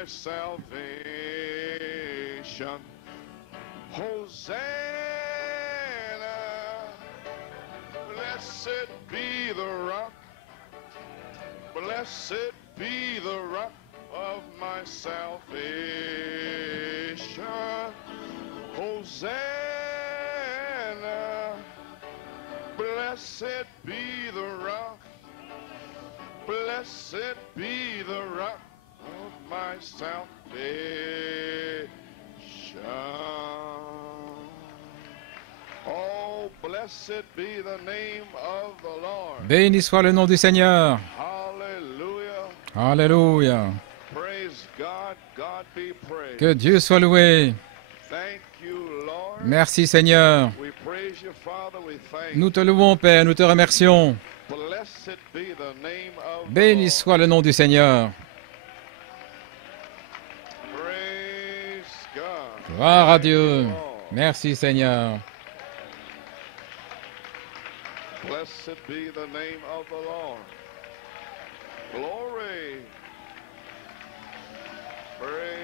my salvation. Hosanna, blessed be the rock, blessed be the rock of my salvation. Hosanna, blessed be the rock, blessed be the rock of my salvation. Oh, blessed be the name of the Lord. Béni soit le nom du Seigneur. Hallelujah. Alléluia. Praise God. God be praised. Que Dieu soit loué. Thank you, Lord. Merci Seigneur. We praise you, Father. We thank Nous te louons, Père, nous te remercions. you. Blessed be the name of the Béni Lord. soit le nom du Seigneur. Praise God. Gloire à Thank Dieu. you, Lord. Merci Seigneur. Blessed be the name of the Lord. Glory.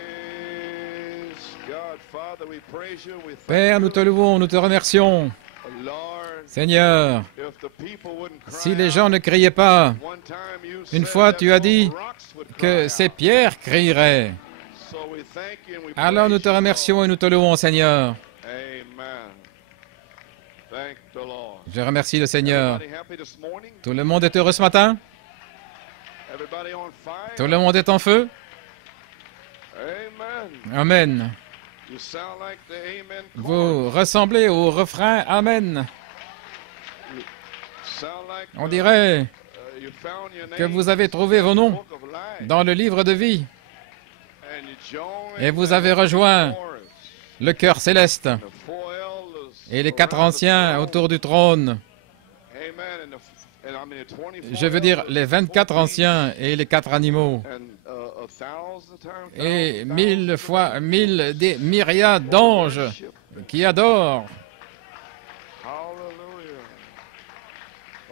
Praise God. Father, we praise you. We thank Père, nous te louons, nous te remercions. you. Lord, Seigneur, if the people wouldn't cry si les gens ne out, criaient pas, one time you une said fois that tu as those dit rocks would que cry ces out. pierres crieraient. So we thank you and we Alors nous praise te you, remercions et Lord. nous te louons, Seigneur. Amen. Thank the Lord. Je remercie le Seigneur. Everybody happy this morning? Tout le monde est heureux ce matin? Everybody on fire? Tout le monde est en feu? Amen. Amen. You sound like the amen Vous chorus. ressemblez au refrain Amen. Sound like On dirait you found your que name vous avez trouvé vos in the noms book of life, dans le livre de vie and you joined et vous the avez rejoint chorus. le chœur céleste The four elders et les quatre around the anciens throne. autour du trône. Amen. And I mean the 24 Je veux dire elders, les 24 14 anciens et les 4 animaux. and 1,000 times, Et 1,000 1000 fois 1000 des myriades times d'anges worship. qui adorent. Hallelujah.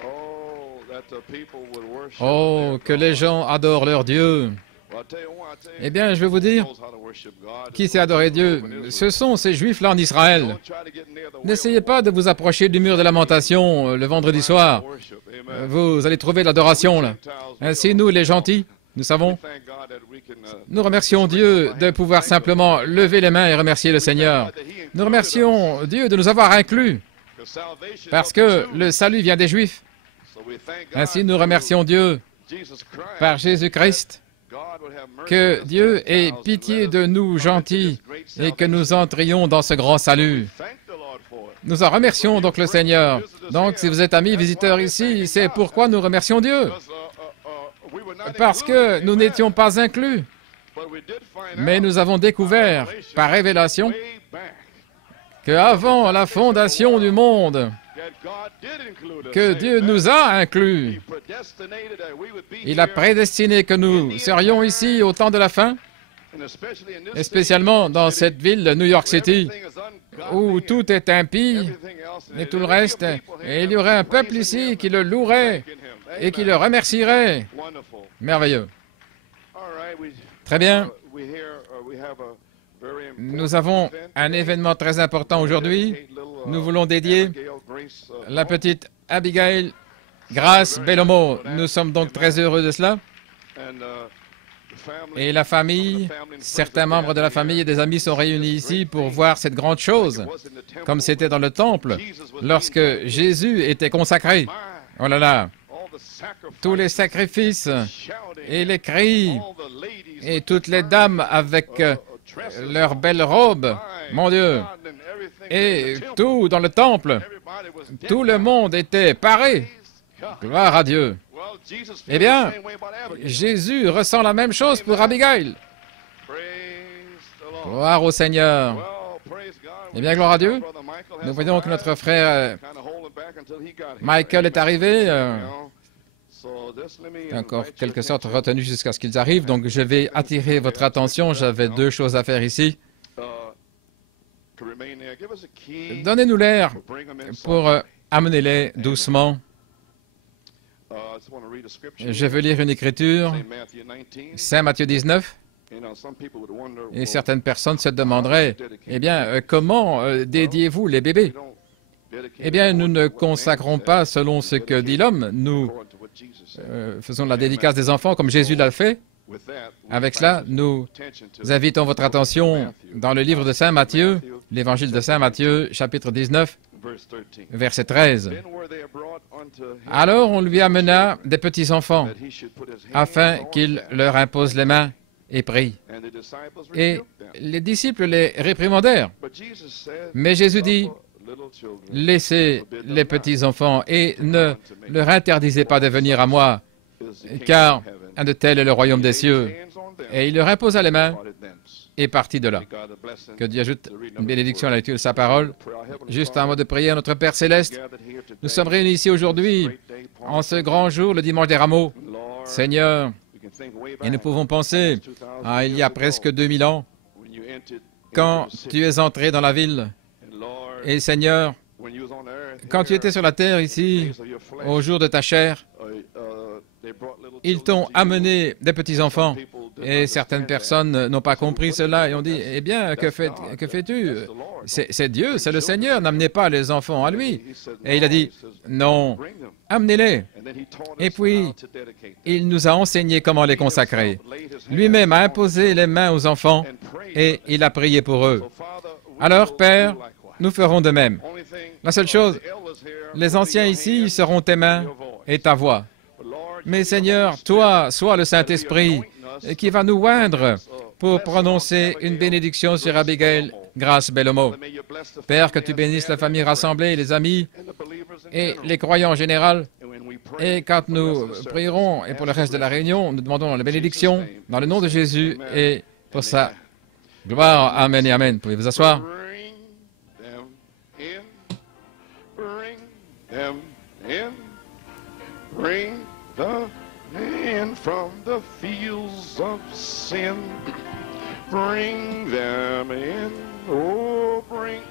Oh, that the people would worship Oh, que their les God. gens adorent leur Dieu. Well, I'll tell you what, Eh bien, je vais vous dire, knows how to worship God. qui sait adorer Dieu? Ce sont ces Juifs-là en Israël. Don't try to get near the N'essayez pas de vous approcher du mur de lamentation le vendredi soir. worship. Amen. Vous allez trouver de l'adoration là. Ainsi, nous, les gentils, nous savons, Thank God that we can, nous remercions Dieu de pouvoir simplement lever les mains et remercier le Seigneur. Nous remercions Dieu de nous avoir inclus, the salvation parce of the que Jews. le salut vient des Juifs. So we thank God Ainsi, nous through remercions Dieu Jesus Christ par Jésus-Christ, God would have mercy on que us Dieu ait Gentiles and pitié let us de nous, come into gentils, this great et que nous salvation. entrions dans ce grand salut. Thank the Lord for it. Nous en remercions donc le Seigneur. Donc, si vous êtes amis visiteurs ici, c'est pourquoi nous remercions Dieu. Because, we were not Parce que included, nous amen. n'étions pas inclus. But we did find Mais out nous avons découvert par révélation way back qu'avant la fondation du monde, that God did include us. que Dieu nous a inclus. He predestinated that we would be Il a here, prédestiné que nous serions ici au temps de la fin, and especially in this et spécialement dans cette ville de New York city, City, where everything is où ungodly tout est impie everything else, et and tout le there'd be a reste. people here Et il y that aurait un would peuple praise ici him qui and le louerait thank him. et qui le Amen. remercierait. Wonderful. Merveilleux. All right, Très bien. we have a very important Nous avons event un today. événement très important aujourd'hui. Dedicate little, Nous voulons dédier Abigail Grace, la petite Abigail Grace Bellomo. Nous sommes donc très heureux de cela. and, the family, Et la famille, certains membres de la famille et des amis sont réunis ici pour voir cette grande chose, was in the temple comme c'était dans le temple, Jesus was lorsque being Jésus était consacré. my, Oh là là, all the sacrifices, tous les sacrifices shouting, et les cris all the ladies et with toutes the les fine, dames avec dresses leurs on, belles robes, fine, mon Dieu, God, and everything et in the temple. tout dans le temple, Everybody was decked tout le out. monde était paré. Praise God. Gloire à Dieu. Well, Jesus Eh feels bien, the same way about Abigail. Jésus ressent la même chose pour Abigail. Praise the Lord. Gloire au Seigneur. Well, praise God. Eh bien, gloire à Dieu. Brother Michael has Nous voyons que arrived. notre frère Kinda holding back until he got here. Michael est arrivé, You know, so just let me encore invite you quelque sorte attention. retenu jusqu'à ce qu'ils arrivent. Donc je vais attirer votre attention. J'avais deux choses à faire ici. To remain there. Give us a key. Donnez-nous l'air Bring 'em in pour softly. amener-les doucement. I just want to read a scripture. Je veux lire une écriture, Saint Matthew 19. Saint Matthieu 19, Et certaines personnes se demanderaient, eh bien, comment dédiez-vous les bébés? Eh bien, nous ne consacrons pas selon ce que dit l'homme. Nous faisons la dédicace des enfants comme Jésus l'a fait. Avec cela, nous invitons votre attention dans le livre de Saint Matthieu, l'évangile de Saint Matthieu, chapitre 19, verset 13. Alors on lui amena des petits-enfants, afin qu'il leur impose les mains et prie. Et les disciples les réprimandèrent. Mais Jésus dit, laissez les petits-enfants et ne leur interdisez pas de venir à moi, car un de tels est le royaume des cieux. Et il leur imposa les mains et partit de là. Que Dieu ajoute une bénédiction à la lecture de sa parole. Juste un mot de prière, notre Père Céleste. Nous sommes réunis ici aujourd'hui, en ce grand jour, le dimanche des rameaux. Seigneur, et nous pouvons penser à il y a presque 2000 ans, quand tu es entré dans la ville. Et Seigneur, quand tu étais sur la terre ici, au jour de ta chair, ils t'ont amené des petits-enfants. Et certaines personnes n'ont pas compris cela et ont dit, eh bien, que fais-tu? C'est Dieu, c'est le Seigneur, n'amenez pas les enfants à lui. Et il a dit, non, amenez-les. Et puis, il nous a enseigné comment les consacrer. Lui-même a imposé les mains aux enfants et il a prié pour eux. Alors, Père, nous ferons de même. La seule chose, les anciens ici seront tes mains et ta voix. Mais Seigneur, toi, sois le Saint-Esprit qui va nous oindre pour prononcer une bénédiction sur Abigail Grace Bellomo. Père, que tu bénisses la famille rassemblée, les amis et les croyants en général. Et quand nous prierons, et pour le reste de la réunion, nous demandons la bénédiction dans le nom de Jésus et pour sa gloire. Amen et Amen. Pouvez vous asseoir? Bring the men from the fields of sin. Bring them in, oh, bring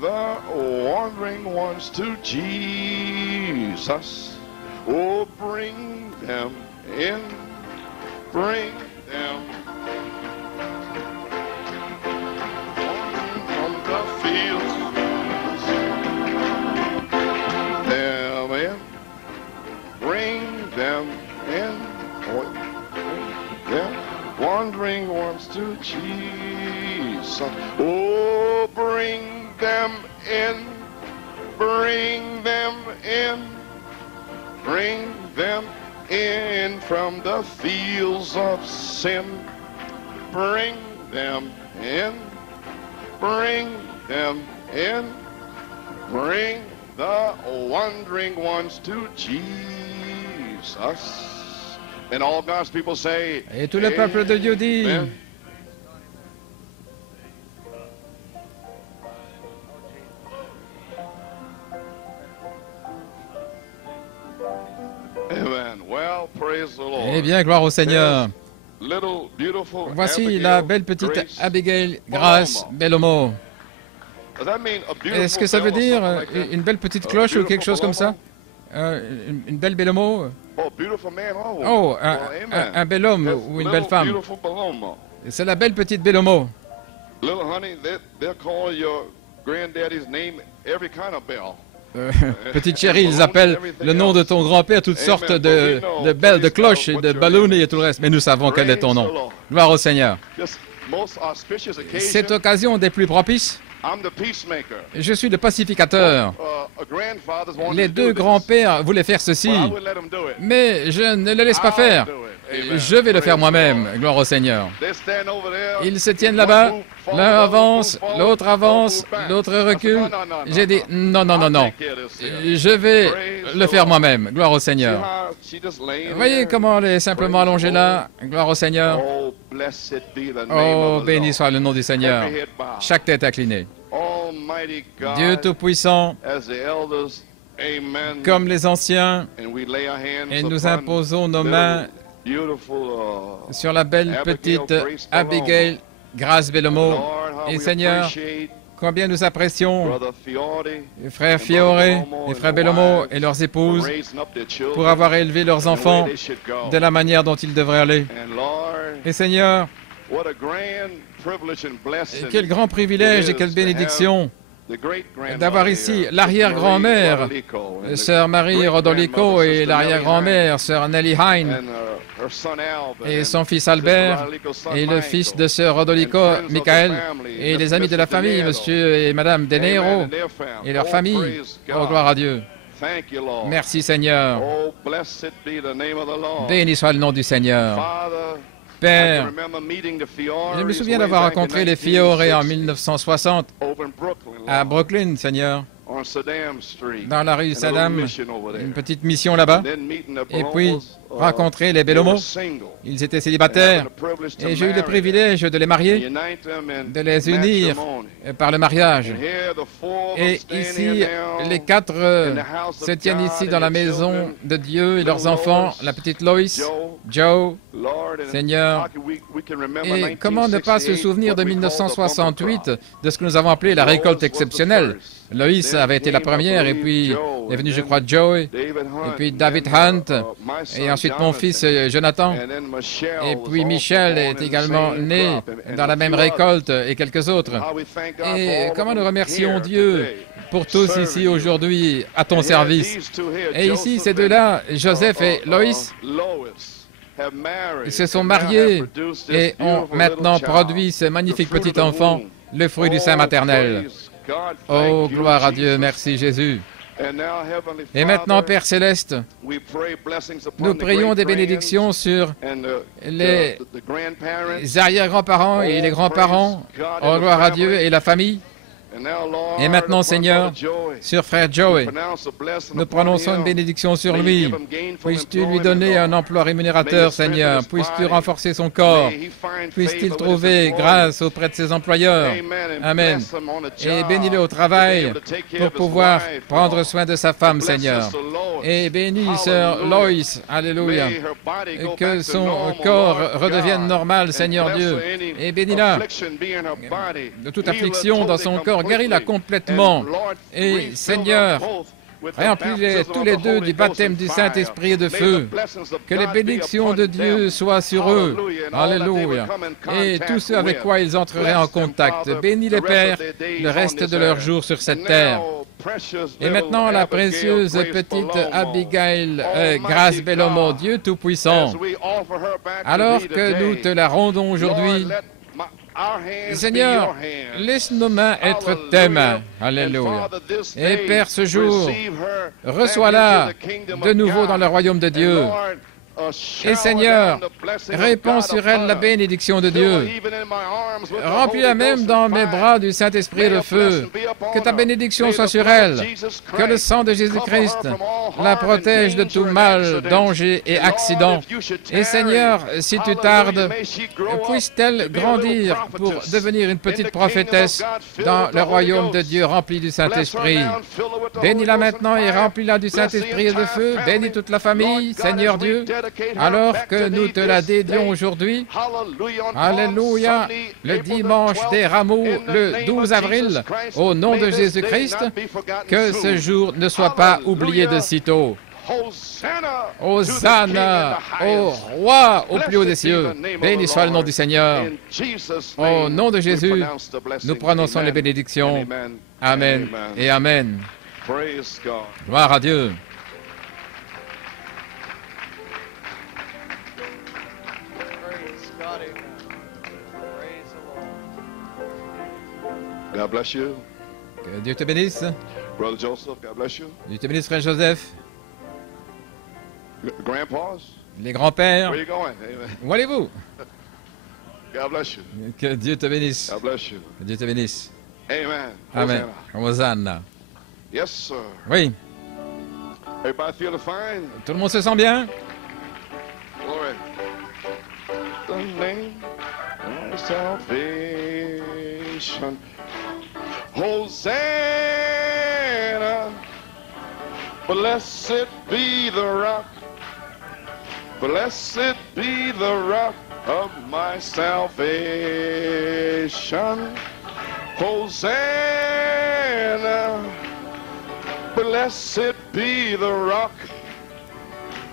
the wandering ones to Jesus. Oh, bring them in, bring them from the fields. Bring them in, them wandering ones to Jesus. Oh, bring them in, bring them in, bring them in from the fields of sin. Bring them in, bring them in, bring the wandering ones to Jesus. And all God's people say, Et tout le peuple de Dieu dit, Amen. Amen. Well, praise the Lord. eh bien, gloire au Seigneur. Little beautiful Voici la belle petite Abigail Grace Bellomo. Does that mean a beautiful Est-ce que ça veut bell or dire something like that? une belle petite cloche ou quelque chose comme ça? Une belle Bellomo? Oh, beautiful man or woman? Oh, Well, amen. un bel homme That's ou une little belle femme. beautiful Bellomo. C'est la belle petite Bellomo. Little honey, they'll call your granddaddy's name every kind of bell. Petite chérie, ils appellent le nom de ton grand-père toutes sortes de belles, de cloches et de ballons et tout le reste. Mais nous savons quel est ton nom. Gloire au Seigneur. This most auspicious Cette occasion, occasion des plus propices, I'm the peacemaker. je suis le pacificateur. A grandfather's wanted Les to deux do this, grands-pères voulaient faire ceci, but I wouldn't let them do it. mais je ne le laisse pas faire. I'll do it. Amen. Je vais le faire Praise moi-même. the Lord. Gloire au Seigneur. They stand over there. Ils se tiennent One là-bas, move forward, l'un other avance, move forward, l'autre other avance, move back. l'autre I said, recule. no. J'ai dit non, non, non, I'll non. take care of this here. Je vais Praise le the faire Lord. moi-même. Gloire au See Seigneur. how she just laying Voyez there? comment elle est simplement Praise the allongée là. Gloire au Seigneur. Oh, blessed be the name Oh, of the béni Lord. soit le nom du Seigneur. Every head bowed. Chaque tête inclinée. Almighty God, Dieu Tout-Puissant, as the elders, amen. comme les anciens, And we lay our hands et nous upon imposons nos little mains beautiful, sur la belle Abigail petite Grace Abigail Grace Bellomo. Lord, how Et we Seigneur, appreciate Combien nous apprécions Brother Fiore, les frères Fiore, les frères Bellomo et leurs épouses raising up their children pour avoir élevé leurs and the enfants way they should go. de la manière dont ils devraient aller. And Lord, Et Seigneur, what a grand privilege and blessing quel grand privilège et quelle bénédiction d'avoir ici l'arrière-grand-mère, sœur Marie Rodolico, et l'arrière-grand-mère, sœur Nelly Hine, et son fils Albert, et le fils de sœur Rodolico, Michael, et les amis de la famille, monsieur et madame De Niro, et leur famille. Oh, gloire à Dieu. Merci Seigneur. Béni soit le nom du Seigneur. Père, je me souviens d'avoir rencontré les Fiore en 1960 à Brooklyn, Seigneur, dans la rue Saddam, une petite mission là-bas, et puis rencontrer les Bellomo. Ils étaient célibataires, et j'ai eu le privilège de les marier, de les unir par le mariage. Et ici, les quatre se tiennent ici dans la maison de Dieu et leurs enfants, la petite Lois, Joe, Seigneur. Et comment ne pas se souvenir de 1968, de ce que nous avons appelé la récolte exceptionnelle. Lois avait été la première, et puis est venu, je crois, Joe, et puis David Hunt, et ensuite mon fils Jonathan, et puis Michel est également né dans la même récolte, et quelques autres. Et comment nous remercions Dieu pour tous ici aujourd'hui à ton service. Et ici, ces deux-là, Joseph et Lois, ils se sont mariés et ont maintenant produit ce magnifique petit enfant, le fruit du sein maternel. Oh, gloire à Dieu, merci Jésus. Et maintenant, Père Céleste, nous prions des bénédictions sur les arrière-grands-parents et les grands-parents. Oh, gloire à Dieu, et la famille. Et maintenant, Seigneur, sur frère Joey, nous prononçons une bénédiction sur lui. Puisses-tu lui donner un emploi rémunérateur, Seigneur. Puisses-tu renforcer son corps. Puisse-t-il trouver grâce auprès de ses employeurs. Amen. Et bénis-le au travail pour pouvoir prendre soin de sa femme, Seigneur. Et bénis sœur Lois, alléluia. Que son corps redevienne normal, Seigneur Dieu. Et bénis-la de toute affliction dans son corps. Guéris-la complètement. Et Seigneur, remplis-les tous les deux du baptême du Saint-Esprit et de feu. Que les bénédictions de Dieu soient sur eux. Alléluia. Et tous ceux avec quoi ils entreraient en contact. Bénis les pères le reste de leurs jours sur cette terre. Et maintenant, la précieuse petite Abigail Grace Bellomo, Dieu Tout-Puissant, alors que nous te la rendons aujourd'hui, Seigneur, laisse nos mains être tes mains. Alléluia. Et Père, ce jour, reçois-la de nouveau dans le royaume de Dieu. Et Seigneur, répands sur elle la bénédiction de Dieu. Remplis-la même dans mes bras du Saint-Esprit et de feu. Que ta bénédiction soit sur elle. Que le sang de Jésus-Christ la protège de tout mal, danger et accident. Et Seigneur, si tu tardes, puisse-t-elle grandir pour devenir une petite prophétesse dans le royaume de Dieu rempli du Saint-Esprit. Bénis-la maintenant et remplis-la du Saint-Esprit et de feu. Bénis toute la famille, Seigneur Dieu. Alors que nous te la dédions aujourd'hui, alléluia, le dimanche des rameaux, le 12 avril, au nom de Jésus-Christ, que ce jour ne soit pas oublié de sitôt. Hosanna au roi au plus haut des cieux. Béni soit le nom du Seigneur. Au nom de Jésus, nous prononçons les bénédictions. Amen et Amen. Gloire à Dieu. God bless you. Que Dieu te bénisse. Brother Joseph, God bless you. Dieu te bénisse, frère Joseph. Grandpas, Les grands-pères, where you going? Amen. où allez-vous? God bless you. Que Dieu te bénisse. God bless you. Que Dieu te bénisse. Amen. Amen. Hosanna. Hosanna. Yes, sir. Oui. Everybody feeling fine? Tout le monde se sent bien? Glory. The name of salvation. Hosanna. Blessed be the rock. Blessed be the rock of my salvation. Hosanna, blessed be the rock,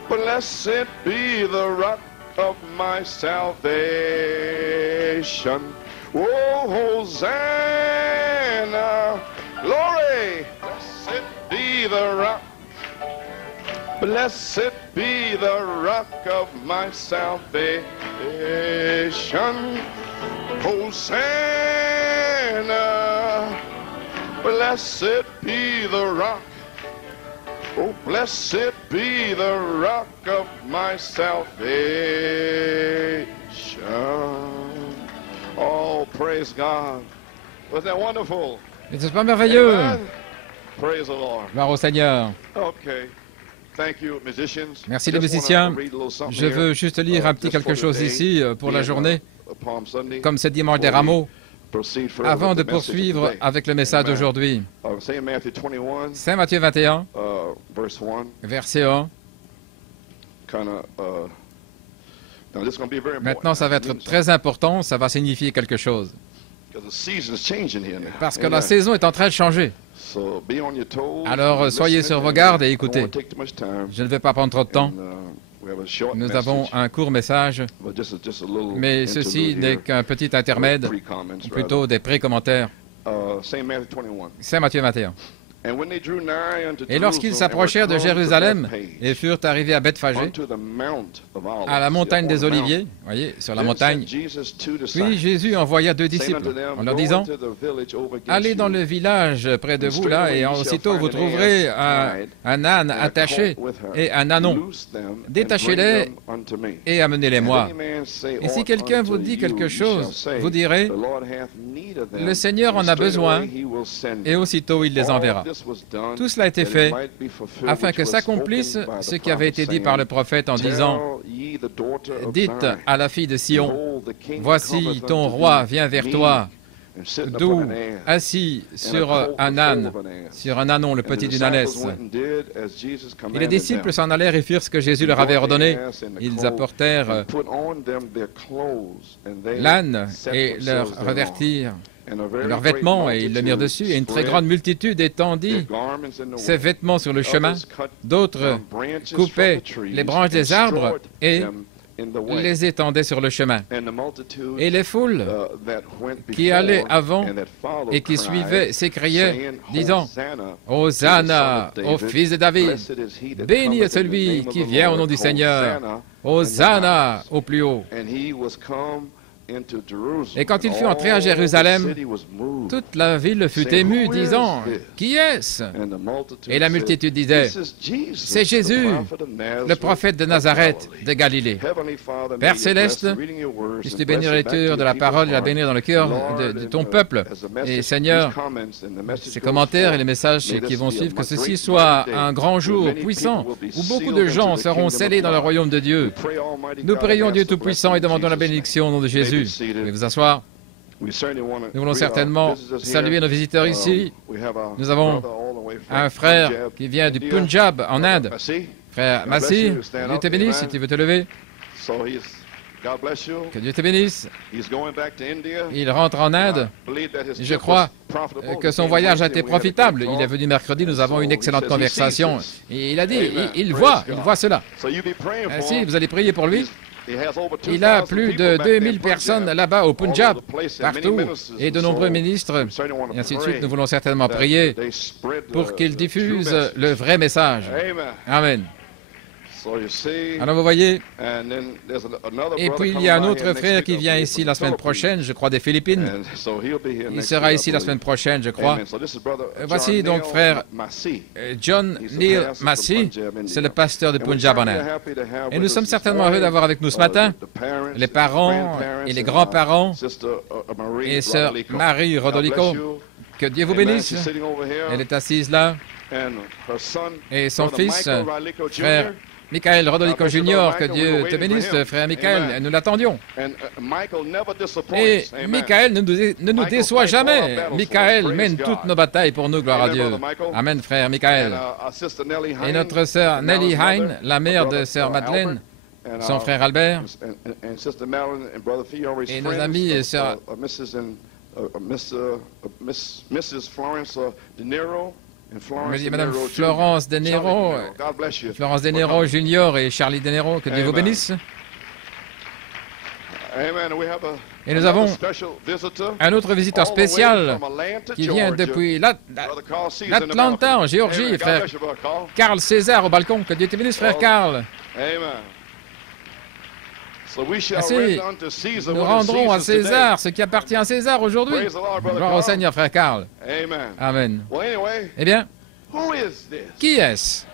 blessed be the rock of my salvation. Oh, Hosanna, glory, blessed be the rock, blessed be the rock of my salvation. Hosanna, blessed be the rock. Oh, blessed be the rock of my salvation. Oh, praise God. Was that wonderful? C'est pas merveilleux? Amen. Praise the Lord. Gloire au Seigneur. Okay. Thank you, musicians. Merci les musiciens. Je veux juste lire un petit quelque chose ici pour la journée, comme c'est dimanche des rameaux, avant de poursuivre avec le message d'aujourd'hui. Saint Matthieu 21, verset 1. Maintenant, ça va être très important, ça va signifier quelque chose. Parce que la saison est en train de changer. Alors, soyez sur vos gardes et écoutez. Je ne vais pas prendre trop de temps. Nous avons un court message, mais ceci n'est qu'un petit intermède, ou plutôt des pré-commentaires. Saint Matthieu 21. Et lorsqu'ils s'approchèrent de Jérusalem et furent arrivés à Bethphagée, à la montagne des Oliviers, voyez, sur la montagne, puis Jésus envoya 2 disciples en leur disant, « Allez dans le village près de vous là, et aussitôt vous trouverez un âne attaché et un ânon. Détachez-les et amenez-les-moi. Et si quelqu'un vous dit quelque chose, vous direz, « Le Seigneur en a besoin, et aussitôt il les enverra. » Tout cela a été fait afin que s'accomplisse ce qui avait été dit par le prophète en disant, « Dites à la fille de Sion, voici ton roi vient vers toi, doux, assis sur un âne, sur un ânon, le petit d'une ânesse. » Et les disciples s'en allèrent et firent ce que Jésus leur avait ordonné. Ils apportèrent l'âne et leur revêtirent leurs vêtements et ils le mirent dessus, et une très grande multitude étendit ses vêtements sur le chemin. D'autres coupaient les branches des arbres et les étendaient sur le chemin. Et les foules qui allaient avant et qui suivaient s'écriaient, disant, « Hosanna au fils de David, béni est celui qui vient au nom du Seigneur, Hosanna au plus haut. » Et quand il fut entré à Jérusalem, toute la ville fut émue, disant, « Qui est-ce » Et la multitude disait, « C'est Jésus, le prophète de Nazareth de Galilée. » Père céleste, puisses-tu bénir la lecture de la parole et la bénir dans le cœur de ton peuple. Et Seigneur, ces commentaires et les messages qui vont suivre, que ceci soit un grand jour puissant, où beaucoup de gens seront scellés dans le royaume de Dieu. Nous prions Dieu Tout-Puissant et demandons la bénédiction au nom de Jésus. Vous pouvez vous asseour. Nous voulons certainement saluer nos visiteurs ici. Nous avons un frère qui vient du Punjab, en Inde. Frère Massi, que Dieu te bénisse si tu veux te lever. Que Dieu te bénisse. Il rentre en Inde. Je crois que son voyage a été profitable. Il est venu mercredi, nous avons eu une excellente conversation. Et il a dit, il voit cela. Si, vous allez prier pour lui. Il a plus de 2000 personnes là-bas au Punjab, partout, et de nombreux ministres, et ainsi de suite. Nous voulons certainement prier pour qu'ils diffusent le vrai message. Amen. Alors vous voyez, et puis il y a un autre frère qui vient ici la semaine prochaine, je crois des Philippines. Il sera ici la semaine prochaine, je crois. Voici donc frère John Neil Massey, c'est le pasteur de Punjab en Inde. Et nous sommes certainement heureux d'avoir avec nous ce matin les parents et les grands-parents et sœur Marie Rodolico. Que Dieu vous bénisse. Elle est assise là. Et son fils, frère Michael Rodolico Jr., que Dieu te bénisse, frère Michael, nous l'attendions. Et Michael ne nous déçoit jamais. Michael mène toutes nos batailles pour nous, gloire à Dieu. Amen, frère Michael. Et notre sœur Nellie Hine, la mère de sœur Madeleine, son frère Albert, et nos amis et sœur Mrs. Florence De Niro and Florence De Madame Niro Florence De Jr. Niro, God bless you. Florence De Niro Junior et Charlie De Niro, que Dieu vous Amen. bénisse. Amen. We have Et nous avons special visitor un autre visiteur all the way spécial from Atlanta, qui vient Georgia. depuis Brother Carl Caesar in the l'Atlanta, balcony. en Géorgie, Amen. God frère bless you, Brother Carl. Carl César au balcon. Que Dieu te bénisse, frère Oh. Carl. Amen. So we shall Ainsi, render unto Caesar nous what is rendrons à Caesar's César ce qui appartient à César aujourd'hui. Praise the Lord, Brother Gloire au Carl. Seigneur, frère Carl. today. Amen. Amen. Well, anyway, Eh bien, who is this? qui est-ce?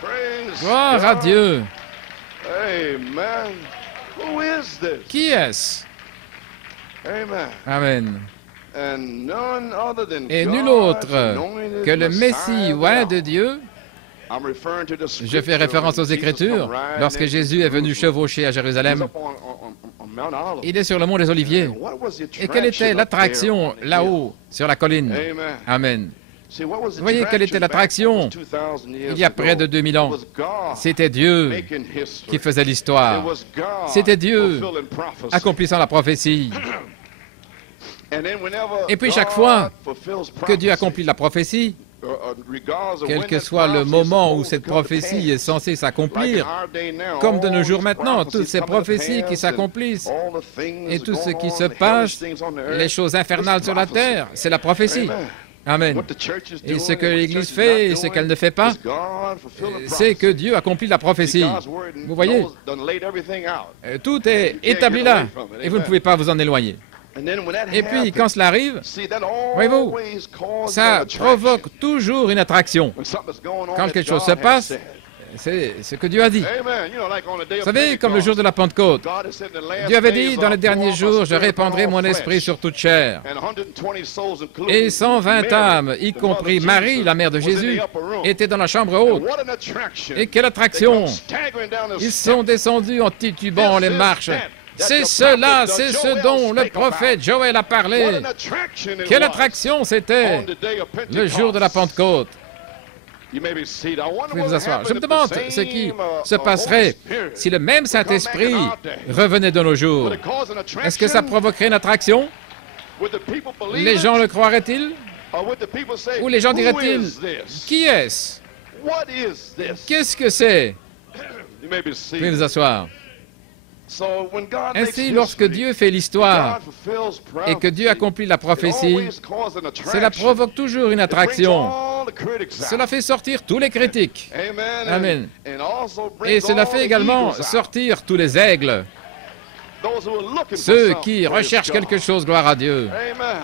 Praise Gloire à God. Dieu. Amen. Who is this? Qui est-ce? Amen. Amen. And none other than Et nul God's autre anointed que le Messiah Messie of oint God. de Dieu. I'm referring to the Je fais scripture référence aux when Jesus Écritures. come riding Lorsque into Jésus est venu Jerusalem. chevaucher à He's Jérusalem, up on Mount Olive. il est sur le mont des Oliviers. And what was the Et quelle était attraction l'attraction up there on the là-haut, sur la colline? hill? Amen. Amen. See, what was the Vous voyez quelle était attraction l'attraction back almost 2000 years il y a près ago? de 2000 ans? It was God C'était Dieu making history. qui faisait It l'histoire, was God C'était Dieu fulfilling prophecy. accomplissant la prophétie. And then whenever Et puis chaque God fois fulfills que Dieu prophecy, accomplit la prophétie, regardless of quel when que that soit le prophecy is moment où supposed cette to come to prophétie est pass. censée Like in s'accomplir, our day now, comme de all nos jours these maintenant, toutes prophecies ces come to prophéties pass qui and s'accomplissent all the things et tout ce going qui on, se the hellish passe, things on the earth, les choses infernales it's sur la prophecy. terre, c'est la prophétie. Amen. Amen. What the church is Et ce doing que and what the l'Église church is fait not et ce doing, qu'elle ne fait pas, it's God fulfilling c'est que prophecy. Dieu accomplit la prophétie. God's word Vous voyez, knows- done laid everything out. tout est établi là et vous ne pouvez pas vous en éloigner. And then when that Et puis, happens, quand cela arrive, see, that voyez-vous, always causes ça an attraction. provoque toujours une attraction. When something's going on Quand that quelque chose God se has passe, said. c'est ce que Dieu a dit. Amen. You know, like on the day Vous of savez, comme le jour de la Pentecost, Pentecôte, God has said in the last Dieu avait days, dit, dans les I'll derniers pour out my jours, je spirit répandrai upon mon all esprit flesh. sur toute chair. And 120 souls, including Et 120 Mary, âmes, y the compris mother of Marie, Jesus, la mère de was in the Jésus, upper room. étaient dans la chambre And haute. what an attraction. Et quelle They attraction! come staggering down the Ils steps. sont descendus en titubant les marches. C'est cela, c'est ce dont le prophète Joël a What parlé. an attraction it Quelle was attraction c'était on the day of le jour de la Pentecost. Pentecôte. You may be seated. I wonder Vous pouvez what vous asseoir. Je me happened if demande the ce qui same, se Holy passerait Spirit si le même Saint-Esprit come back in our day. revenait de nos jours. Would it cause an attraction? Est-ce que ça provoquerait une attraction? Would the people believe Les it? gens le croiraient-ils? Or would the people say, Ou les gens "Who diraient-ils, is this? qui est-ce? What is this?" Qu'est-ce que c'est? You may be Vous pouvez vous seated. asseoir. So when God makes Ainsi, lorsque history, Dieu fait l'histoire God fulfills et que Dieu prophecy, accomplit la it prophétie, always causes an cela attraction. provoque toujours une It brings attraction. all the critics out. Cela fait sortir tous les critiques. Amen. Amen. And also brings Et cela all fait the également eagles out. sortir tous les aigles, Those who are looking for ceux something, qui praise recherchent God. quelque chose, gloire à Dieu. Amen.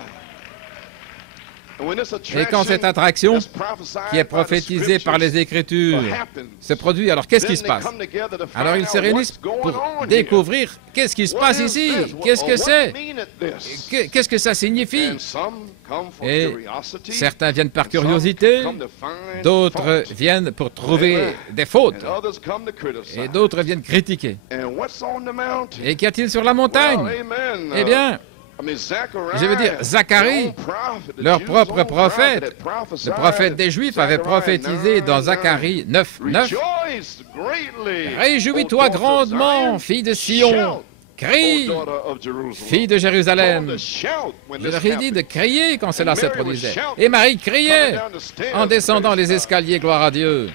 And when this Et quand cette attraction, that's prophesied qui est by the prophétisée par les scriptures Écritures, happens, se produit, alors qu'est-ce qui then se they passe? come together to find Alors ils se out réunissent what's going pour on here. découvrir qu'est-ce qui se What passe is ici, this? qu'est-ce que What c'est, meaneth this? qu'est-ce que ça signifie. And some come for Et curiosity, certains viennent par and some curiosité, come to find d'autres fault, viennent pour trouver Amen. des fautes, and others come to criticize. et d'autres viennent critiquer. And what's on the mountain? Et qu'y a-t-il sur la montagne? Well, amen. Eh bien, I mean, Zachariah, je veux dire, Zacharie, their own prophet, the leur Jews' propre own prophète, prophet, had prophesied, le prophète des Juifs avait Zechariah prophétisé 9, dans 9, Zacharie 9, 9. Rejoice greatly, Réjouis-toi O daughter of grandement, Zion. fille de Sion. Shout, Crie, O daughter of Jerusalem. fille de Jérusalem. Told to shout when Je this leur ai dit de happened. crier quand cela se Mary was produisait. shouting, Et Marie coming criait down the stairs, en descendant praise les God. escaliers, gloire à Dieu.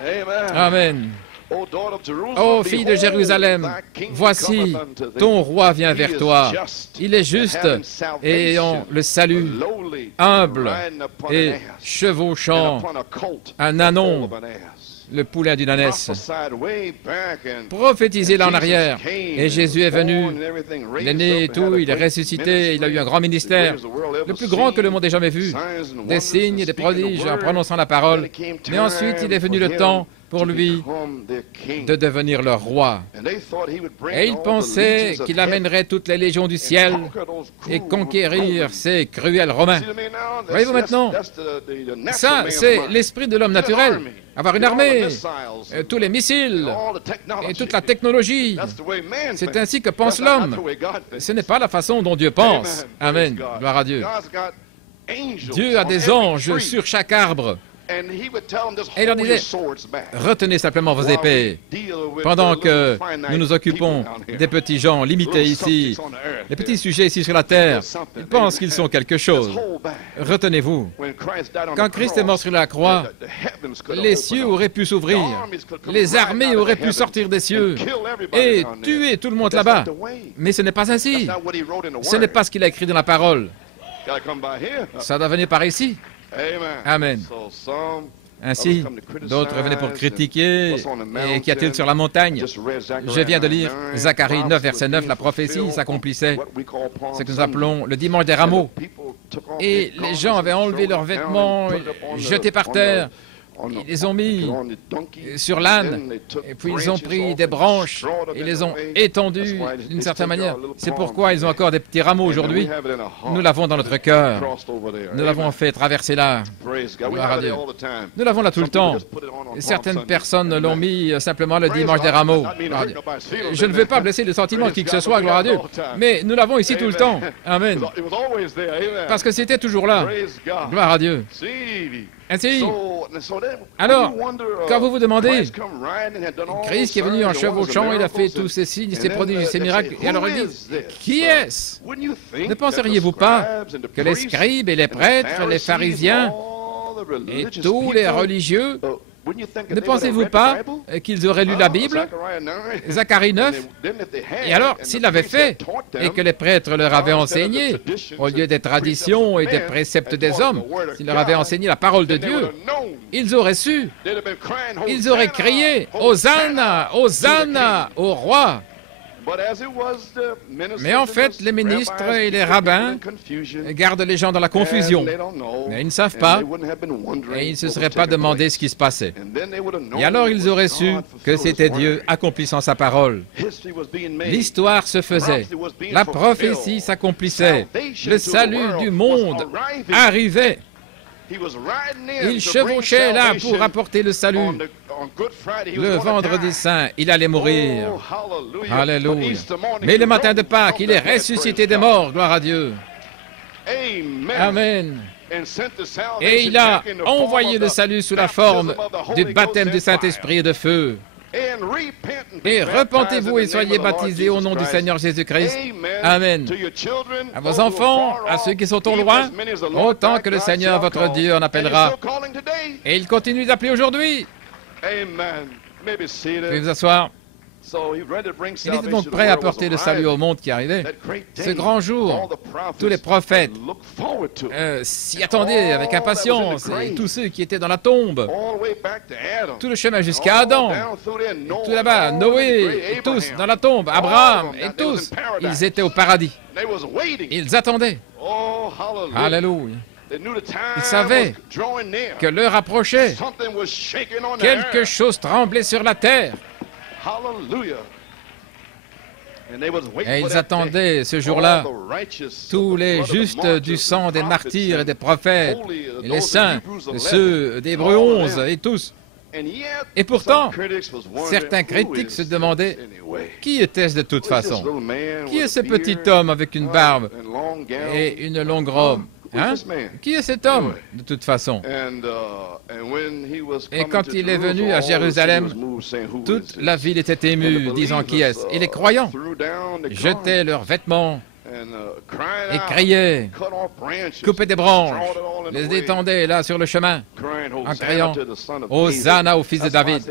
Amen. Amen. O daughter of Jerusalem, Ô fille de behold, Jérusalem, thy king voici, cometh unto thee. ton roi vient He vers is toi. just, Il est and juste having et ayant salvation, le salut, lowly, humble riding upon et an ass, and chevauchant upon a colt, un the ânon, foal of an ass. le poulain d'une ânesse. Prophesied way back, and Prophétisé là en Jesus arrière. came, Et and Jésus est was born, venu. and everything, Il est raised né et up, and tout, had a il est great ressuscité, il a eu un grand ministry, ministère, the greatest the world ever le plus grand que le monde ait jamais vu. seen, signs and Des wonders, signes et and des speaking the prodiges en word. prononçant la parole. Then it came Mais ensuite, il est time venu for le him temps pour to lui become their king. de devenir leur roi. And they thought he would bring Et il all the pensait legions of qu'il heaven amènerait toutes les légions du and ciel conquer those et cruel conquérir Romans. ces cruels Romains. See what I mean now? That's- Voyez-vous maintenant, that's the natural ça, man's c'est mind. l'esprit de l'homme Get an naturel. army, Avoir une get all the armée, missiles tous les missiles and all the technology. et toute la technologie. That's the way man C'est thinks. ainsi que pense That's not l'homme. the way God thinks. Ce n'est pas la façon dont Dieu pense. Amen. Amen. Praise God. Gloire à Dieu. God's got angels Dieu a on des every anges tree. sur chaque arbre. Et il leur disait, retenez simplement vos épées, pendant que nous nous occupons des petits gens limités ici, les petits sujets ici sur la terre. Ils pensent qu'ils sont quelque chose. Retenez-vous, quand Christ est mort sur la croix, les cieux auraient pu s'ouvrir, les armées auraient pu sortir des cieux et tuer tout le monde là-bas. Mais ce n'est pas ainsi. Ce n'est pas ce qu'il a écrit dans la parole. Ça doit venir par ici. Amen. Ainsi, d'autres venaient pour critiquer. Et qu'y a-t-il sur la montagne? Je viens de lire Zacharie 9, verset 9, la prophétie s'accomplissait. Ce que nous appelons le dimanche des rameaux. Et les gens avaient enlevé leurs vêtements, jetés par terre. Ils les ont mis sur l'âne, et puis ils ont pris des branches et les ont étendues d'une certaine manière. C'est pourquoi ils ont encore des petits rameaux aujourd'hui. Nous l'avons dans notre cœur. Nous l'avons fait traverser là. Gloire à Dieu. Nous l'avons là tout le temps. Et certaines personnes l'ont mis simplement le dimanche des rameaux. Je ne veux pas blesser le sentiment de qui que ce soit, gloire à Dieu. Mais nous l'avons ici tout le temps. Amen. Parce que c'était toujours là. Gloire à Dieu. Ainsi, alors, quand vous vous demandez, Christ qui est venu en chevauchant, il a fait tous ces signes, ces prodiges, ces miracles, et alors il dit, qui est-ce? Ne penseriez-vous pas que les scribes et les prêtres, les pharisiens et tous les religieux, ne pensez-vous pas qu'ils auraient lu la Bible, Zacharie 9? Et alors, s'ils l'avaient fait, et que les prêtres leur avaient enseigné, au lieu des traditions et des préceptes des hommes, s'ils leur avaient enseigné la parole de Dieu, ils auraient su, ils auraient crié, Hosanna, Hosanna au roi. Mais en fait, les ministres et les rabbins gardent les gens dans la confusion. Mais ils ne savent pas et ils ne se seraient pas demandé ce qui se passait. Et alors ils auraient su que c'était Dieu accomplissant sa parole. L'histoire se faisait, la prophétie s'accomplissait, le salut du monde arrivait. Il chevauchait là pour apporter le salut. Le vendredi saint, il allait mourir. Alléluia. Mais le matin de Pâques, il est ressuscité des morts, gloire à Dieu. Amen. Et il a envoyé le salut sous la forme du baptême du Saint-Esprit et de feu. Et repentez-vous et soyez baptisés au nom du Seigneur Jésus-Christ. Amen. À vos enfants, à ceux qui sont au loin, autant que le Seigneur votre Dieu en appellera. Et il continue d'appeler aujourd'hui. Veuillez vous asseoir. Il était donc prêt à apporter le salut au monde qui arrivait. Ce grand jour, tous les prophètes s'y attendaient avec impatience, et tous ceux qui étaient dans la tombe, tout le chemin jusqu'à Adam, tout là-bas, Noé, et tous dans la tombe, Abraham, et tous, ils étaient au paradis. Ils attendaient. Alléluia. Ils savaient que l'heure approchait. Quelque chose tremblait sur la terre. Et ils attendaient ce jour-là tous les justes du sang des martyrs et des prophètes, et les saints, ceux d'Hébreux 11 et tous. Et pourtant, certains critiques se demandaient, qui était-ce de toute façon? Qui est ce petit homme avec une barbe et une longue robe? Hein? Qui est cet homme, de toute façon? Et quand il est venu à Jérusalem, toute la ville était émue, disant qui est-ce? Et les croyants jetaient leurs vêtements et criaient, coupaient des branches, les étendaient là sur le chemin, en criant « Hosanna au fils de David ».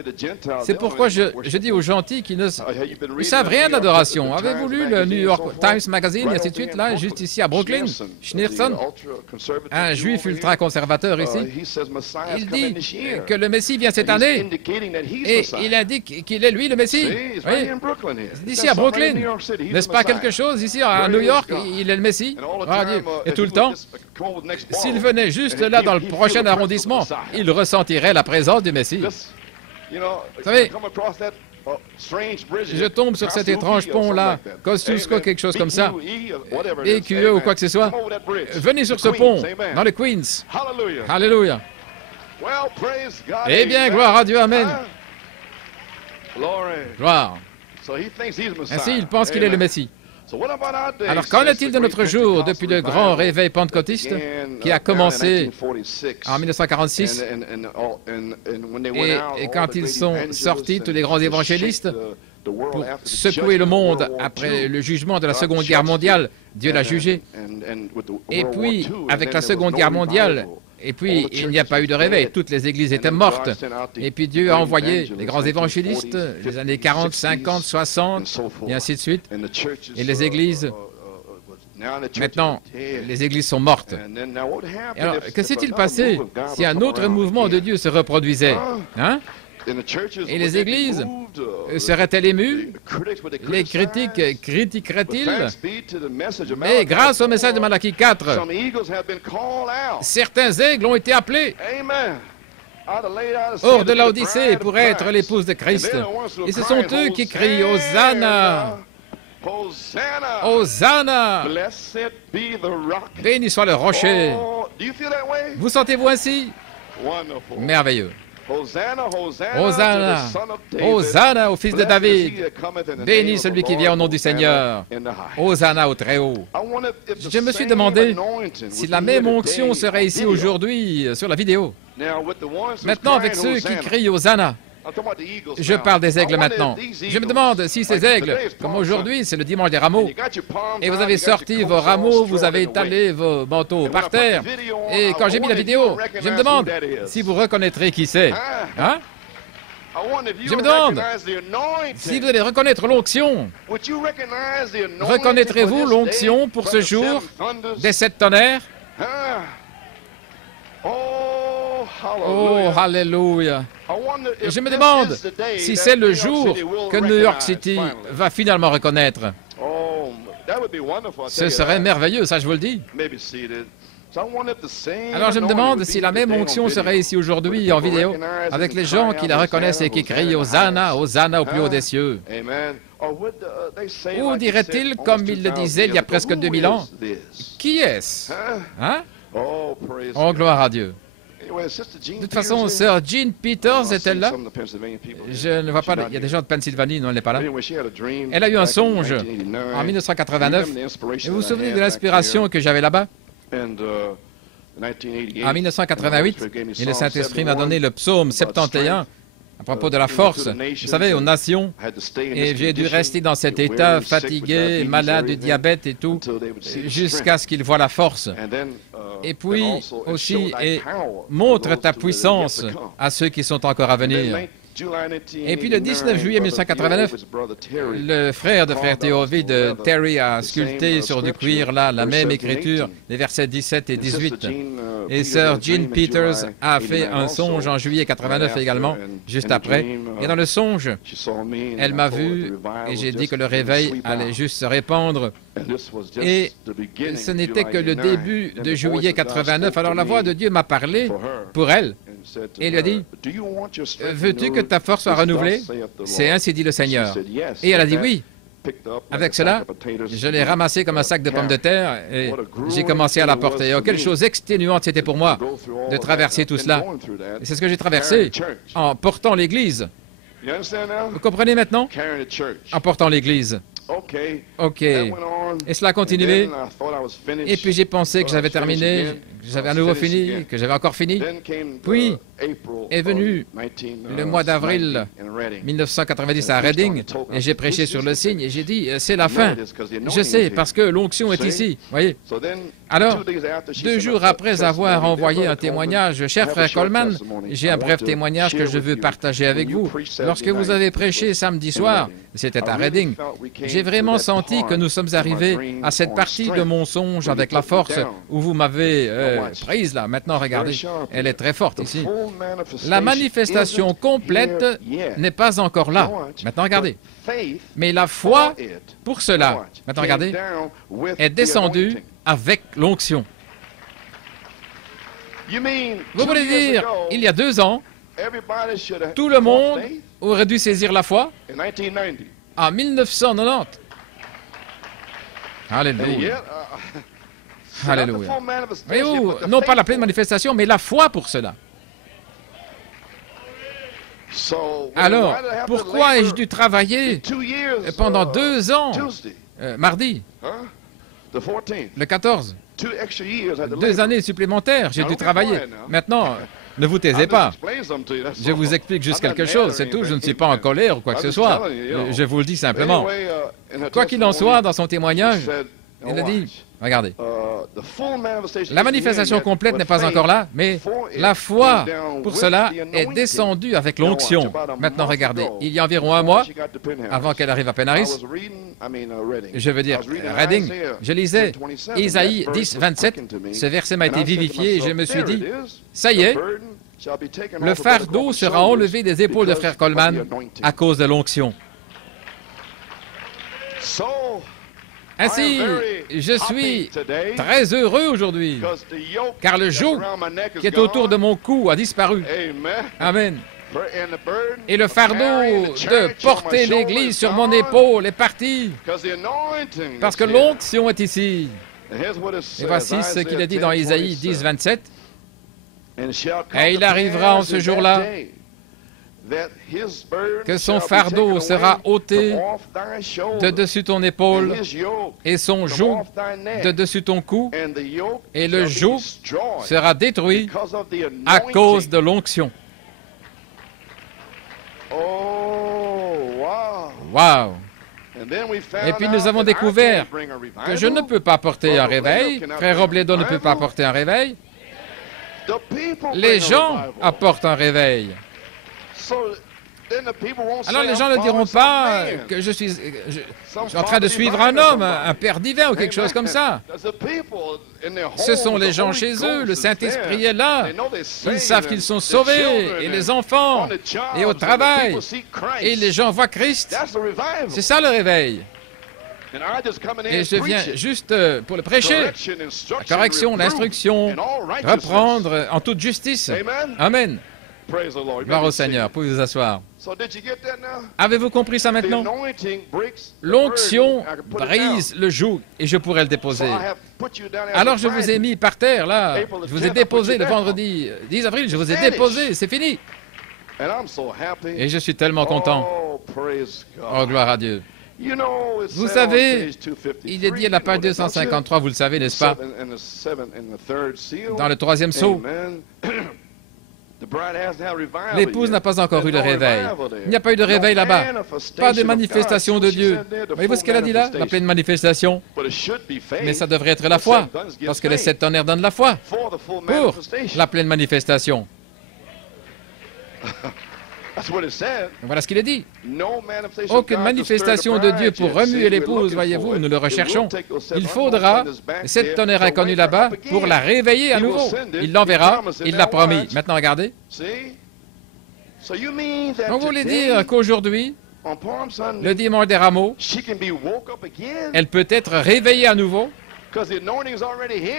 C'est pourquoi je dis aux gentils qui ne savent rien de l'adoration. Avez-vous lu le New York Times Magazine, et ainsi de suite, là, juste ici à Brooklyn? Schneerson, un juif ultra-conservateur ici, il dit que le Messie vient cette année, et il indique qu'il est lui le Messie. Oui, d'ici à Brooklyn. N'est-ce pas quelque chose ici à New York? Il est le Messie. Et tout le temps, s'il venait juste là dans le prochain arrondissement, il ressentirait la présence du Messie. Vous savez, je tombe sur cet étrange pont-là, Kosciuszko, quelque chose comme ça, EQE ou quoi que ce soit. Venez sur ce pont, dans le Queens. Alléluia. Eh bien, gloire à Dieu, Amen. Gloire. Ainsi, il pense qu'il est le Messie. Alors, qu'en est-il de notre jour depuis le grand réveil pentecôtiste qui a commencé en 1946 et quand ils sont sortis, tous les grands évangélistes, pour secouer le monde après le jugement de la Seconde Guerre mondiale, Dieu l'a jugé. Et puis, avec la Seconde Guerre mondiale, et puis il n'y a pas eu de réveil, toutes les églises étaient mortes. Et puis Dieu a envoyé les grands évangélistes, les années 40, 50, 60, et ainsi de suite. Et les églises, maintenant, les églises sont mortes. Et alors, que s'est-il passé si un autre mouvement de Dieu se reproduisait? Et les églises seraient-elles émues? Les critiques critiqueraient-ils? Mais grâce au message de Malachie 4, certains aigles ont été appelés hors de l'Odyssée pour être l'épouse de Christ. Et ce sont eux qui crient Hosanna! Hosanna! Béni soit le rocher! Vous sentez-vous ainsi? Merveilleux! Hosanna! Hosanna au fils de David! Béni celui qui vient au nom du Seigneur! Hosanna au Très-Haut! Je me suis demandé si la même onction serait ici aujourd'hui sur la vidéo. Maintenant, avec ceux qui crient Hosanna, je parle des aigles maintenant. Je me demande si ces aigles, comme aujourd'hui, c'est le dimanche des rameaux, et vous avez sorti vos rameaux, vous avez étalé vos manteaux par terre, et quand j'ai mis la vidéo, je me demande si vous reconnaîtrez qui c'est. Hein? Je me demande si vous allez reconnaître l'onction. Reconnaîtrez-vous l'onction pour ce jour des 7 tonnerres? Oh, Alléluia! Je me demande si c'est le jour que New York City va finalement reconnaître. Ce serait merveilleux, ça je vous le dis. Alors je me demande si la même onction serait ici aujourd'hui en vidéo, avec les gens qui la reconnaissent et qui crient Hosanna, Hosanna au plus haut des cieux. Ou dirait-il, comme il le disait il y a presque 2000 ans, qui est-ce? Hein? Oh, gloire à Dieu. De toute façon, Sœur Jean Peters est-elle là? Je ne vois pas. Il y a des gens de Pennsylvanie, non, elle n'est pas là. Elle a eu un songe en 1989. Et vous vous souvenez de l'inspiration que j'avais là-bas? En 1988, et le Saint-Esprit m'a donné le psaume 71 à propos de la force, vous savez, aux nations, et j'ai dû rester dans cet état, fatigué, malade du diabète et tout, jusqu'à ce qu'il voie la force. Et puis aussi, et montre ta puissance à ceux qui sont encore à venir. Et puis le 19 juillet 1989, le frère de frère Théovide, Terry, a sculpté sur du cuir là la même écriture, les versets 17 et 18. Et sœur Jean Peters a fait un songe en juillet 89 également, juste après. Et dans le songe, elle m'a vu et j'ai dit que le réveil allait juste se répandre. Et ce n'était que le début de juillet 89. Alors la voix de Dieu m'a parlé pour elle. Et il lui a dit, « Veux-tu que ta force soit renouvelée? C'est ainsi dit le Seigneur. » Et elle a dit oui. Avec cela, je l'ai ramassé comme un sac de pommes de terre et j'ai commencé à la porter. Oh, quelle chose exténuante c'était pour moi de traverser tout cela. Et c'est ce que j'ai traversé en portant l'Église. Vous comprenez maintenant? En portant l'Église. OK. Et cela a continué. Et puis j'ai pensé que j'avais terminé, que j'avais à nouveau fini, que j'avais encore fini. Puis est venu le mois d'avril 1990 à Reading et j'ai prêché sur le signe et j'ai dit, c'est la fin. Je sais, parce que l'onction est ici. Voyez. Alors, 2 jours après avoir envoyé un témoignage, cher frère Coleman, j'ai un bref témoignage que je veux partager avec vous. Lorsque vous avez prêché samedi soir, c'était à Reading, j'ai vraiment senti que nous sommes arrivés à cette partie de mon songe avec la force où vous m'avez prise là. Maintenant, regardez, elle est très forte ici. La manifestation complète n'est pas encore là. Maintenant, regardez. Mais la foi, pour cela, maintenant, regardez, est descendue avec l'onction. Vous voulez dire, il y a 2 ans, tout le monde aurait dû saisir la foi en 1990. Alléluia. Alléluia. Voyez-vous, non pas la pleine manifestation, mais la foi pour cela. Alors, pourquoi ai-je dû travailler pendant 2 ans mardi, Huh? The 14th. le 14. 2 extra years at the 2 labor. années supplémentaires, j'ai Now, dû don't be travailler. quiet now. Maintenant, ne vous I'll taisez just pas. explain something to you, that's Je all. vous explique juste I'm not quelque mad chose, or c'est tout. Je ne anything. suis pas en colère ou quoi que I'm ce just soit. telling you, you know. Je vous le dis simplement. Anyway, in her Quoi qu'il en testimony, soit, dans son témoignage, she said, elle a now dit, watch, regardez, the full manifestation la isn't manifestation here yet, complète but n'est pas faith encore là, mais for it la foi came down pour with cela the est anointing. descendue avec Now watch, l'onction. about a Maintenant, month regardez, ago, il y a environ un before mois, she got to Penn Harris, avant qu'elle arrive à I Pennaris, was reading, Reading. je veux dire I was reading Reading, Isaiah je lisais 10:27, Isaïe that verse 10, was 27, quickened to me, ce verset m'a and été I said to vivifié et je me myself, suis there dit, it is, ça y the est, burden shall be taken le off of Brother fardeau Coleman's sera shoulders enlevé des épaules de because frère of the Coleman anointing. à cause de l'onction. So, Ainsi, je suis très heureux aujourd'hui, car le joug qui est autour de mon cou a disparu. Amen. Et le fardeau de porter l'Église sur mon épaule est parti, parce que l'onction est ici. Et voici ce qu'il a dit dans Isaïe 10, 27. Et il arrivera en ce jour-là que son fardeau sera ôté de dessus ton épaule et son joug de dessus ton cou, et le joug sera détruit à cause de l'onction. Wow! Et puis nous avons découvert que je ne peux pas porter un réveil, frère Robledo ne peut pas porter un réveil, les gens apportent un réveil. Alors les gens ne diront pas que je suis en train de suivre un homme, un père divin ou quelque chose comme ça. Ce sont les gens chez eux, le Saint-Esprit est là. Ils savent qu'ils sont sauvés, et les enfants, et au travail, et les gens voient Christ. C'est ça le réveil. Et je viens juste pour le prêcher. La correction, l'instruction, reprendre en toute justice. Amen. Gloire au Seigneur. Pouvez vous asseoir. Avez-vous compris ça maintenant? L'onction brise le joug et je pourrais le déposer. Alors je vous ai mis par terre là. Je vous ai déposé le vendredi 10 avril. Je vous ai déposé. C'est fini. Et je suis tellement content. Oh, gloire à Dieu. Vous savez, il est dit à la page 253, vous le savez, n'est-ce pas? Dans le troisième sceau. L'épouse n'a pas encore eu le réveil. Il n'y a pas eu de réveil là-bas. Pas de manifestation de Dieu. Voyez-vous ce qu'elle a dit là? La pleine manifestation. Mais ça devrait être la foi. Parce que les 7 tonnerres donnent la foi. Pour la pleine manifestation. Voilà ce qu'il a dit. Aucune manifestation de Dieu pour remuer l'épouse, voyez-vous, nous le recherchons. Il faudra, cette tonnerre inconnue là-bas, pour la réveiller à nouveau. Il l'enverra, il l'a promis. Maintenant, regardez. On voulait dire qu'aujourd'hui, le dimanche des rameaux, elle peut être réveillée à nouveau,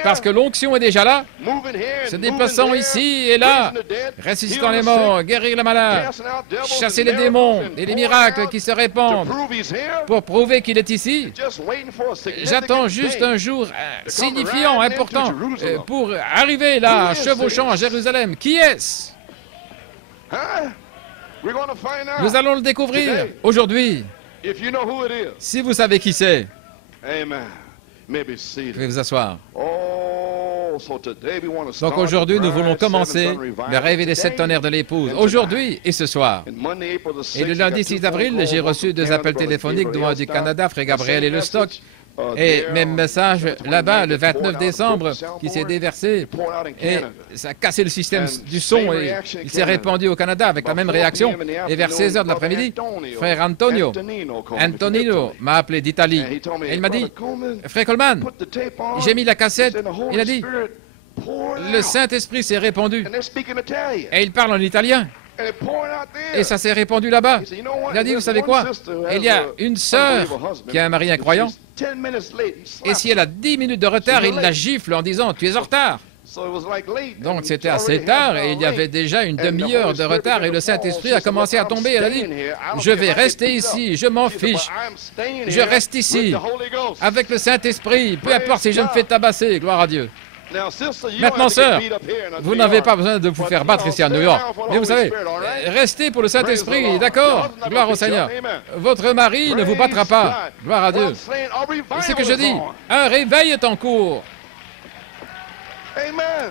parce que l'onction est déjà là, se déplaçant ici et là, ressuscitant les morts, guérir les malades, chasser les démons et les miracles qui se répandent pour prouver qu'il est ici. J'attends juste un jour signifiant, important, pour arriver là, chevauchant à Jérusalem. Qui est-ce? Nous allons le découvrir aujourd'hui. Si vous savez qui c'est, je vais vous asseoir. Donc aujourd'hui, nous voulons commencer le réveil des 7 tonnerres de l'épouse. Aujourd'hui et ce soir. Et le lundi 6 avril, j'ai reçu 2 appels téléphoniques du Canada, frère Gabriel et le stock. Et même message là-bas, le 29 décembre, qui s'est déversé. Et ça a cassé le système du son et il s'est répandu au Canada avec la même réaction. Et vers 16 h de l'après-midi, frère Antonino m'a appelé d'Italie. Et il m'a dit, frère Coleman, j'ai mis la cassette. Il a dit, le Saint-Esprit s'est répandu. Et il parle en italien. Et ça s'est répandu là-bas. Il a dit, vous savez quoi? Il y a une sœur qui a un mari incroyant. Et si elle a 10 minutes de retard, il la gifle en disant, tu es en retard. Donc c'était assez tard et il y avait déjà une demi-heure de retard et le Saint-Esprit a commencé à tomber. Elle a dit, je vais rester ici, je m'en fiche. Je reste ici avec le Saint-Esprit, peu importe si je me fais tabasser, gloire à Dieu. Maintenant, sœur, vous n'avez pas besoin de vous faire battre ici à New York. Mais vous savez, restez pour le Saint-Esprit, d'accord? Gloire au Seigneur. Votre mari ne vous battra pas. Gloire à Dieu. C'est ce que je dis. Un réveil est en cours.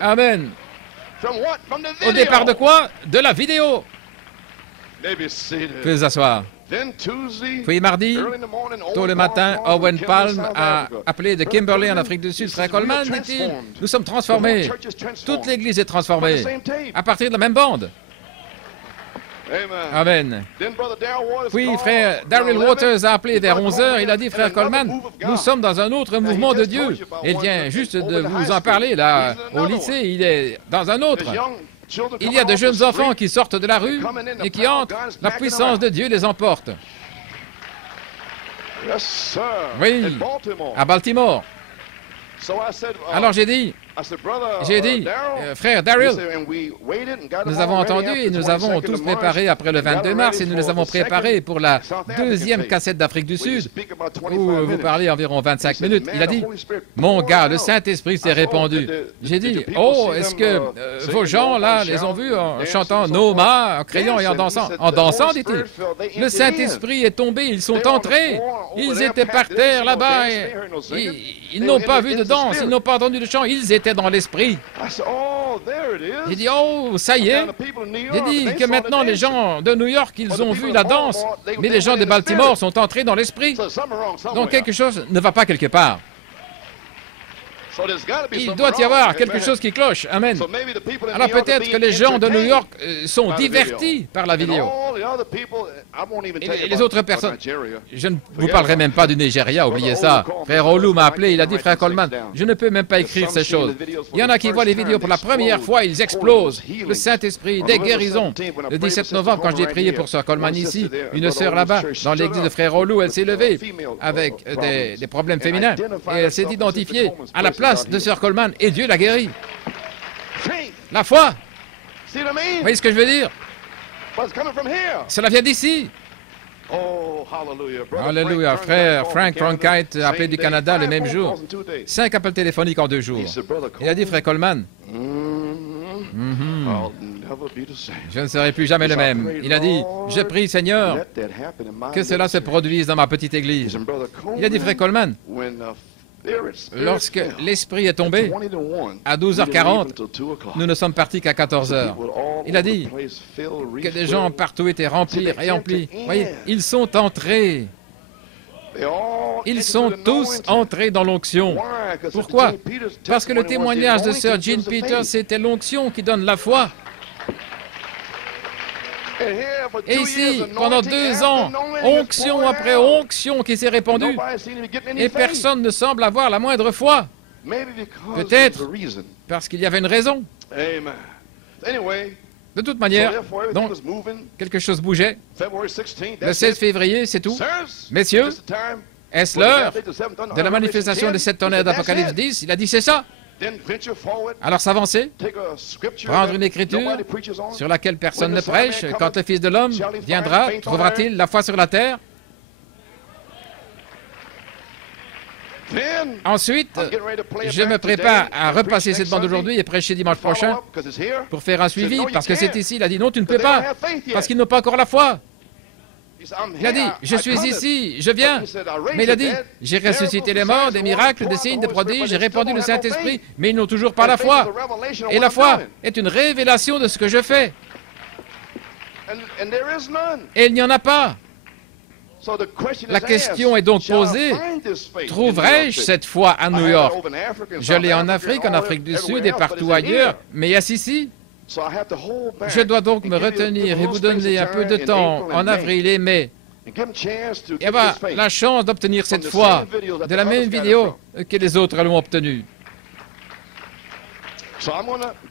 Amen. Au départ de quoi? De la vidéo. Veuillez vous asseoir. Puis mardi, tôt le matin, Owen Palm a appelé de Kimberley en Afrique du Sud. Frère Coleman, dit-il, nous sommes transformés. Toute l'Église est transformée. À partir de la même bande. Amen. Puis frère Darrell Waters a appelé vers 11h. Il a dit, frère Coleman, nous sommes dans un autre mouvement de Dieu. Il vient juste de vous en parler là, au lycée. Il est dans un autre. Il y a de jeunes enfants qui sortent de la rue et qui entrent. La puissance de Dieu les emporte. Oui, à Baltimore. Alors j'ai dit, frère Darrell, nous avons entendu et nous avons tous préparé après le 22 mars et nous les avons préparés pour la deuxième cassette d'Afrique du Sud où vous parlez environ 25 minutes. Il a dit, mon gars, le Saint-Esprit s'est répandu. J'ai dit, oh, est-ce que vos gens là les ont vus en chantant Noma, en criant et en dansant? En dansant, dit-il. Le Saint-Esprit est tombé, ils sont entrés. Ils étaient par terre là-bas. Ils n'ont pas vu de danse, ils n'ont pas entendu de chant, ils étaient dans l'esprit. J'ai dit, oh, ça y est. J'ai dit que maintenant les gens de New York, ils ont vu la danse, mais les gens de Baltimore sont entrés dans l'esprit. Donc quelque chose ne va pas quelque part. Il doit y avoir quelque chose qui cloche. Amen. Alors peut-être que les gens de New York sont divertis par la vidéo. Et les autres personnes, je ne vous parlerai même pas du Nigeria, oubliez ça. Frère Olu m'a appelé, il a dit, frère Coleman, je ne peux même pas écrire ces choses. Il y en a qui voient les vidéos pour la première fois, ils explosent. Le Saint-Esprit, des guérisons. Le 17 novembre, quand j'ai prié pour sœur Coleman ici, une sœur là-bas, dans l'église de frère Olu, elle s'est levée avec des problèmes féminins et elle s'est identifiée à la place de sœur Coleman et Dieu l'a guérie. La foi. Vous voyez ce que je veux dire? Cela vient d'ici. Alléluia. Frère Frank Cronkite a appelé du Canada le même jour. 5 appels téléphoniques en 2 jours. Il a dit, frère Coleman, je ne serai plus jamais le même. Il a dit, je prie Seigneur que cela se produise dans ma petite église. Il a dit, frère Coleman, lorsque l'Esprit est tombé, à 12h40, nous ne sommes partis qu'à 14h. Il a dit que des gens partout étaient remplis et emplis. Voyez, ils sont entrés. Ils sont tous entrés dans l'onction. Pourquoi? Parce que le témoignage de sœur Jean Peters, c'était l'onction qui donne la foi. Et ici, pendant 2 ans, onction après onction qui s'est répandue, et personne ne semble avoir la moindre foi. Peut-être parce qu'il y avait une raison. De toute manière, donc, quelque chose bougeait. Le 16 février, c'est tout. Messieurs, est-ce l'heure de la manifestation des 7 tonnerres d'Apocalypse 10? Il a dit, c'est ça. Alors s'avancer, prendre une écriture sur laquelle personne ne prêche. Quand le Fils de l'homme viendra, trouvera-t-il la foi sur la terre? Ensuite, je me prépare à repasser cette bande aujourd'hui et prêcher dimanche prochain pour faire un suivi, parce que c'est ici. Il a dit, non, tu ne peux pas, parce qu'ils n'ont pas encore la foi. Il a dit, je suis ici, je viens. Mais il a dit, j'ai ressuscité les morts, des miracles, des signes, des prodiges, j'ai répandu le Saint-Esprit, mais ils n'ont toujours pas la foi. Et la foi est une révélation de ce que je fais. Et il n'y en a pas. La question est donc posée, trouverai-je cette foi à New York? Je l'ai en Afrique du Sud et partout ailleurs, mais est-ce ici? Je dois donc me retenir et vous donner un peu de temps en avril et mai et avoir la chance d'obtenir cette foi de la même vidéo que les autres l'ont obtenue.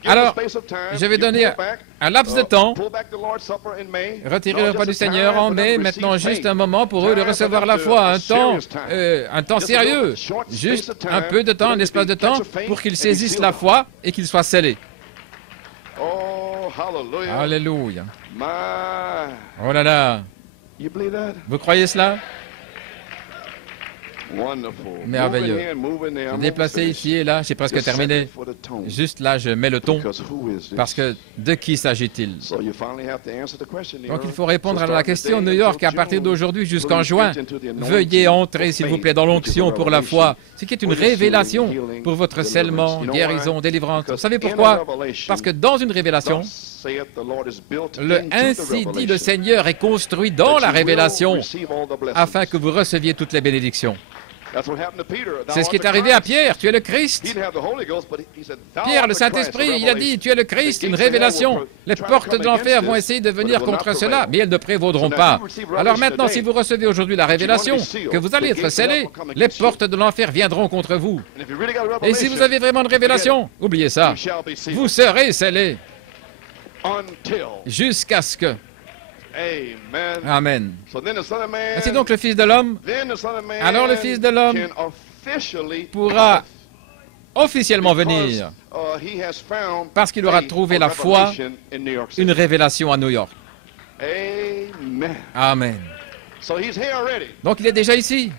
Alors, je vais donner un laps de temps, retirer le repas du Seigneur en mai, maintenant juste un moment pour eux de recevoir la foi, un temps sérieux, juste un peu de temps, un espace de temps pour qu'ils saisissent la foi et qu'ils soient scellés. Alléluia. Oh là là. Vous croyez cela? Merveilleux. Déplacé ici et là, j'ai presque terminé. Juste là, je mets le ton. Parce que de qui s'agit-il? Donc il faut répondre à la question. New York, à partir d'aujourd'hui jusqu'en juin, veuillez entrer, s'il vous plaît, dans l'onction pour la foi, ce qui est une révélation pour votre scellement, guérison, délivrance. Vous savez pourquoi? Parce que dans une révélation, le ainsi dit le Seigneur est construit dans la révélation afin que vous receviez toutes les bénédictions. C'est ce qui est arrivé à Pierre, tu es le Christ. Pierre, le Saint-Esprit, il a dit, tu es le Christ, une révélation. Les portes de l'enfer vont essayer de venir contre cela, mais elles ne prévaudront pas. Alors maintenant, si vous recevez aujourd'hui la révélation, que vous allez être scellé, les portes de l'enfer viendront contre vous. Et si vous avez vraiment une révélation, oubliez ça, vous serez scellé jusqu'à ce que... Amen. C'est donc le Fils de l'homme. Alors le Fils de l'homme pourra officiellement venir parce qu'il aura trouvé la foi, une révélation à New York. Amen. Donc il est déjà ici.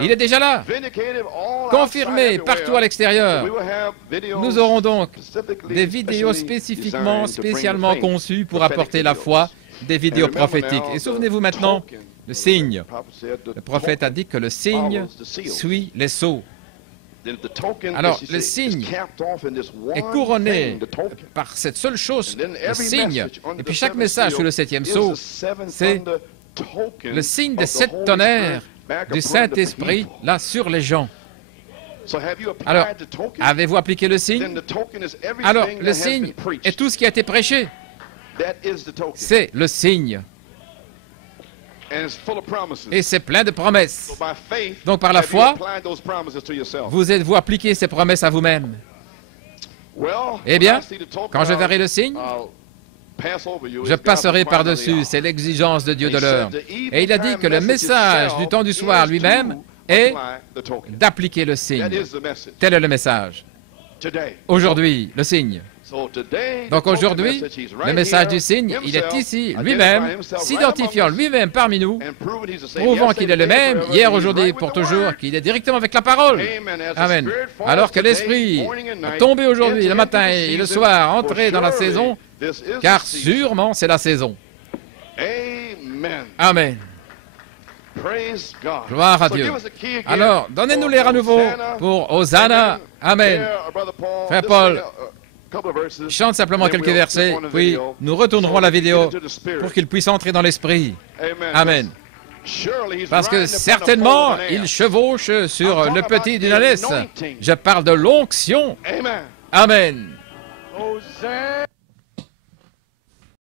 Il est déjà là. Confirmé partout à l'extérieur. Nous aurons donc des vidéos spécialement conçues pour apporter la foi, des vidéos prophétiques. Et souvenez-vous maintenant, le signe. Le prophète a dit que le signe suit les sceaux. Alors, le signe est couronné par cette seule chose, le signe. Et puis chaque message sur le septième sceau, c'est le signe des 7 tonnerres du Saint-Esprit, là, sur les gens. Alors, avez-vous appliqué le signe? Alors, le signe est tout ce qui a été prêché. C'est le signe. Et c'est plein de promesses. Donc par la foi, vous êtes-vous appliqué ces promesses à vous-même? Eh bien, quand je verrai le signe, je passerai par-dessus. C'est l'exigence de Dieu de l'heure. Et il a dit que le message du temps du soir lui-même est d'appliquer le signe. Tel est le message. Aujourd'hui, le signe. Donc aujourd'hui, le message du signe, il est ici, lui-même, s'identifiant lui-même parmi nous, prouvant qu'il est le même, hier, aujourd'hui, pour toujours, qu'il est directement avec la parole. Amen. Alors que l'Esprit est tombé aujourd'hui, le matin et le soir, entré dans la saison, car sûrement c'est la saison. Amen. Gloire à Dieu. Alors, donnez-nous l'air à nouveau pour Hosanna. Amen. Frère Paul, chante simplement quelques versets, puis nous retournerons la vidéo pour qu'il puisse entrer dans l'esprit. Amen. Parce que certainement, il chevauche sur le petit d'une ânesse. Je parle de l'onction. Amen.